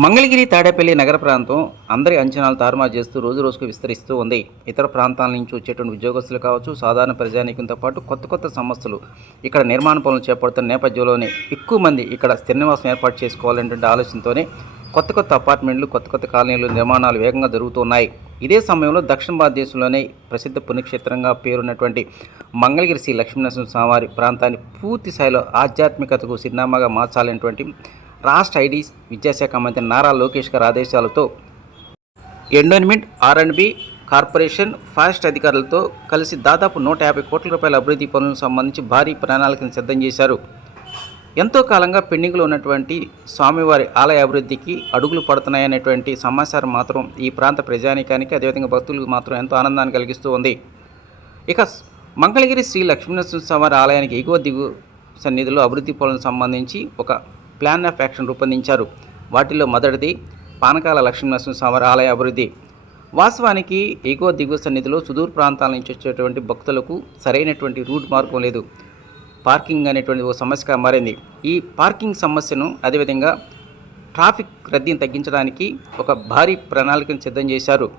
మంగళగిరి తాడేపల్లి నగర ప్రాంతం అందరి అంచనాలు తారుమారు చేస్తూ రోజు రోజుకు విస్తరిస్తూ ఉంది. ఇతర ప్రాంతాల నుంచి వచ్చేటువంటి ఉద్యోగస్తులు కావచ్చు సాధారణ ప్రజానీకంతో పాటు కొత్త కొత్త సంస్థలు ఇక్కడ నిర్మాణ పనులు చేపడుతున్న నేపథ్యంలోనే ఎక్కువ మంది ఇక్కడ స్థిర నివాసం ఏర్పాటు చేసుకోవాలనేటువంటి ఆలోచనతోనే కొత్త కొత్త అపార్ట్మెంట్లు కొత్త కొత్త కాలనీలు నిర్మాణాలు వేగంగా జరుగుతున్నాయి. ఇదే సమయంలో దక్షిణ భారతదేశంలోనే ప్రసిద్ధ పుణ్యక్షేత్రంగా పేరున్నటువంటి మంగళగిరి శ్రీ లక్ష్మీనరసింహ స్వామివారి ప్రాంతాన్ని పూర్తి స్థాయిలో ఆధ్యాత్మికతకు చిరునామాగా మార్చాలనేటువంటి రాష్ట్ర ఐడీస్ విద్యాశాఖ మంత్రి నారా లోకేష్ గారి ఆదేశాలతో endowment R and corporation forest అధికారులతో కలిసి దాదాపు నూట యాభై కోట్ల రూపాయల అభివృద్ధి పనులకు సంబంధించి భారీ ప్రణాళికను సిద్ధం చేశారు. ఎంతో కాలంగా పెండింగ్లో ఉన్నటువంటి స్వామివారి ఆలయ అభివృద్ధికి అడుగులు పడుతున్నాయనేటువంటి సమాచారం మాత్రం ఈ ప్రాంత ప్రజానికానికి అదేవిధంగా భక్తులకు మాత్రం ఎంతో ఆనందాన్ని కలిగిస్తూ ఉంది. ఇక మంగళగిరి శ్రీ లక్ష్మీనరసింహ స్వామి ఆలయానికి ఎగువ దిగు సన్నిధిలో అభివృద్ధి పనులకు సంబంధించి ఒక ప్లాన్ ఆఫ్ యాక్షన్ రూపొందించారు. వాటిలో మొదటిది పానకాల లక్ష్మీనరసింహస్వామి ఆలయ అభివృద్ధి. వాస్తవానికి ఎగువ దిగువ సన్నిధిలో సుదూర ప్రాంతాల నుంచి వచ్చేటువంటి భక్తులకు సరైనటువంటి రూట్ మార్గం లేదు. పార్కింగ్ అనేటువంటి ఓ సమస్యగా మారింది. ఈ పార్కింగ్ సమస్యను అదేవిధంగా ట్రాఫిక్ రద్దీని తగ్గించడానికి ఒక భారీ ప్రణాళికను సిద్ధం చేశారు.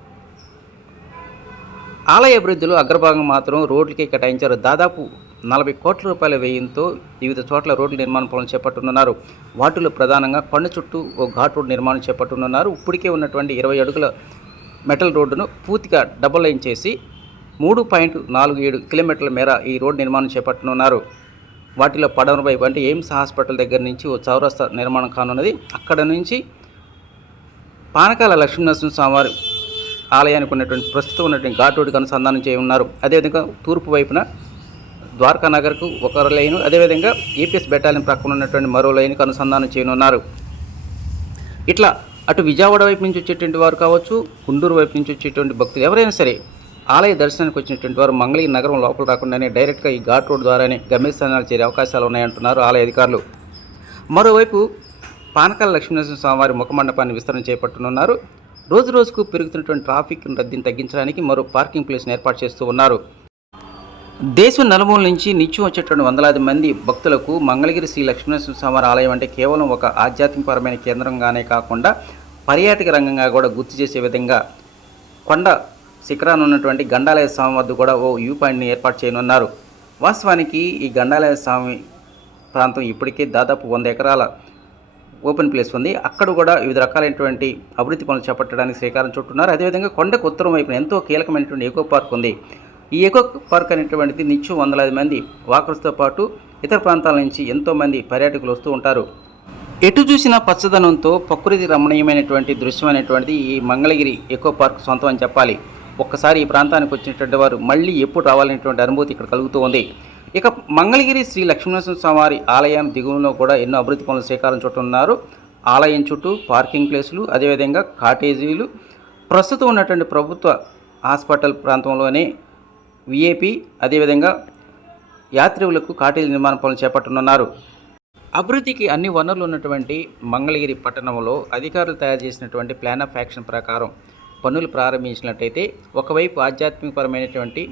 ఆలయ అభివృద్ధిలో అగ్రభాగం మాత్రం రోడ్లకే కేటాయించారు. దాదాపు నలభై కోట్ల రూపాయల వ్యయంతో వివిధ చోట్ల రోడ్ల నిర్మాణ పనులు చేపట్టనున్నారు. వాటిలో ప్రధానంగా కొండ చుట్టూ ఓ ఘాట్ రోడ్ నిర్మాణం చేపట్టనున్నారు. ఇప్పటికే ఉన్నటువంటి ఇరవై అడుగుల మెటల్ రోడ్డును పూర్తిగా డబుల్ లైన్ చేసి మూడు పాయింట్ నాలుగు ఏడు కిలోమీటర్ల మేర ఈ రోడ్డు నిర్మాణం చేపట్టనున్నారు. వాటిలో పడమర వంటి అంటే ఎయిమ్స్ హాస్పిటల్ దగ్గర నుంచి ఓ చౌరస్తా నిర్మాణం కానున్నది. అక్కడ నుంచి పానకాల లక్ష్మీనరసింహ స్వామివారి ఆలయానికి ఉన్నటువంటి ప్రస్తుతం ఉన్నటువంటి ఘాట్ రోడ్డుకు అనుసంధానం చేయ ఉన్నారు అదేవిధంగా తూర్పు వైపున ద్వారకా నగర్కు ఒక లైను. అదేవిధంగా ఏపీఎస్ బెటాలియన్ ప్రక్కన ఉన్నటువంటి మరో లైన్కు అనుసంధానం చేయనున్నారు. ఇట్లా అటు విజయవాడ వైపు నుంచి వచ్చేటువంటి వారు కావచ్చు గుండూరు వైపు నుంచి వచ్చేటువంటి భక్తులు ఎవరైనా సరే ఆలయ దర్శనానికి వచ్చినటువంటి వారు మంగళగిరి నగరం లోపల రాకుండానే డైరెక్ట్గా ఈ ఘాట్ రోడ్ ద్వారానే గమ్యస్థానాలు చేరే అవకాశాలు ఉన్నాయంటున్నారు ఆలయ అధికారులు. మరోవైపు పానకాల లక్ష్మీనరసింహ స్వామివారి ముఖమండపాన్ని విస్తరణ చేపట్టనున్నారు. రోజు రోజుకు పెరుగుతున్నటువంటి ట్రాఫిక్ రద్దీని తగ్గించడానికి మరో పార్కింగ్ ప్లేస్ను ఏర్పాటు చేస్తూ ఉన్నారు. దేశం నలుమూల నుంచి నిత్యం వచ్చేటువంటి వందలాది మంది భక్తులకు మంగళగిరి శ్రీ లక్ష్మీనరసింహ స్వామి ఆలయం అంటే కేవలం ఒక ఆధ్యాత్మికపరమైన కేంద్రంగానే కాకుండా పర్యాటక రంగంగా కూడా గుర్తు చేసే విధంగా కొండ శిఖరాన ఉన్నటువంటి గండాలయ స్వామి వద్ద కూడా ఓ వ్యూ పాయింట్ని ఏర్పాటు చేయనున్నారు. వాస్తవానికి ఈ గండాలయ స్వామి ప్రాంతం ఇప్పటికే దాదాపు వంద ఎకరాల ఓపెన్ ప్లేస్ ఉంది. అక్కడ కూడా వివిధ రకాలైనటువంటి అభివృద్ధి పనులు చేపట్టడానికి శ్రీకారం చుట్టున్నారు. అదేవిధంగా కొండకు ఉత్తరం వైపున ఎంతో కీలకమైనటువంటి ఎకో పార్క్ ఉంది. ఈ ఎకో పార్క్ అనేటువంటిది నిత్యం వందలాది మంది వాకర్స్తో పాటు ఇతర ప్రాంతాల నుంచి ఎంతోమంది పర్యాటకులు వస్తూ ఉంటారు. ఎటు చూసినా పచ్చదనంతో ప్రకృతి రమణీయమైనటువంటి దృశ్యం అనేటువంటిది ఈ మంగళగిరి ఎకో పార్క్ సొంతం అని చెప్పాలి. ఒక్కసారి ఈ ప్రాంతానికి వచ్చినటువంటి వారు మళ్ళీ ఎప్పుడు రావాలనేటువంటి అనుభూతి ఇక్కడ కలుగుతూ ఉంది. ఇక మంగళగిరి శ్రీ లక్ష్మీనరసింహ స్వామి ఆలయం దిగువలో కూడా ఎన్నో అభివృద్ధి పనులు శ్రీకారం చుట్టున్నారు ఆలయం చుట్టూ పార్కింగ్ ప్లేసులు అదేవిధంగా కాటేజీలు. ప్రస్తుతం ఉన్నటువంటి ప్రభుత్వ హాస్పిటల్ ప్రాంతంలోనే విఏపి అదేవిధంగా యాత్రికులకు కాటేజీ నిర్మాణ పనులు చేపట్టనున్నారు. అభివృద్ధికి అన్ని వనరులు ఉన్నటువంటి మంగళగిరి పట్టణంలో అధికారులు తయారు చేసినటువంటి ప్లాన్ ఆఫ్ యాక్షన్ ప్రకారం పనులు ప్రారంభించినట్టయితే ఒకవైపు ఆధ్యాత్మికపరమైనటువంటి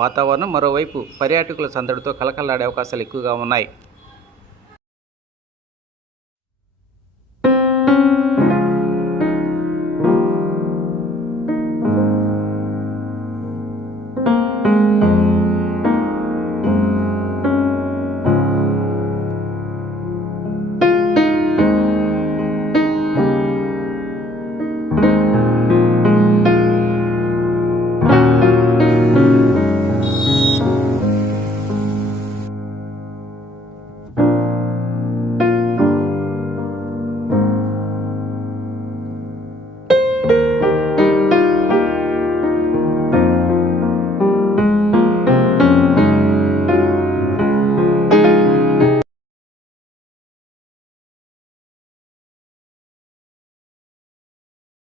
వాతావరణం మరోవైపు పర్యాటకుల సందడితో కలకలాడే అవకాశాలు ఎక్కువగా ఉన్నాయి.